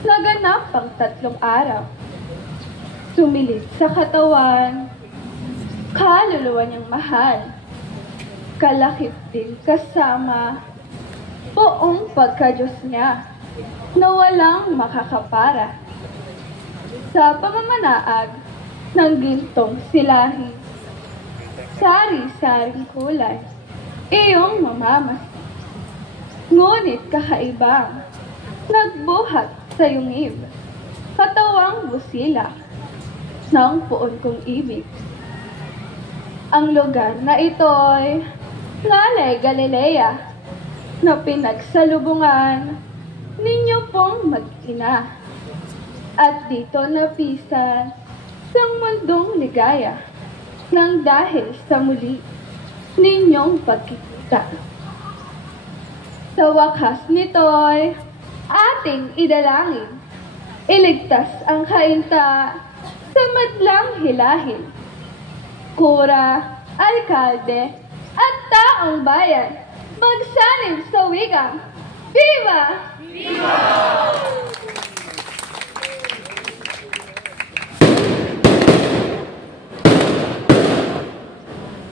naganap ang 3 araw. Sumilit sa katawan, kaluluwa niyang mahal, kalakip din kasama buong pagkadyos niya na walang makakapara. Sa pamamanaag ng gintong silahi, sari-saring kulay, iyong mamamas. Ngunit kakaibang nagbuhat sa yungib, katawang busila ng puon kong ibig. Ang lugar na ito'y Ngalay Galilea na pinagsalubungan ninyo pong mag-ina. At dito napisan sa mundong ligaya nang dahil sa muli ninyong pagkikita. Sa wakas nito'y ating idalangin, iligtas ang kainta sa madlang hilahil. Kura, alkalde, at taong bayan, magsanib sa wigang, Viva! Viva!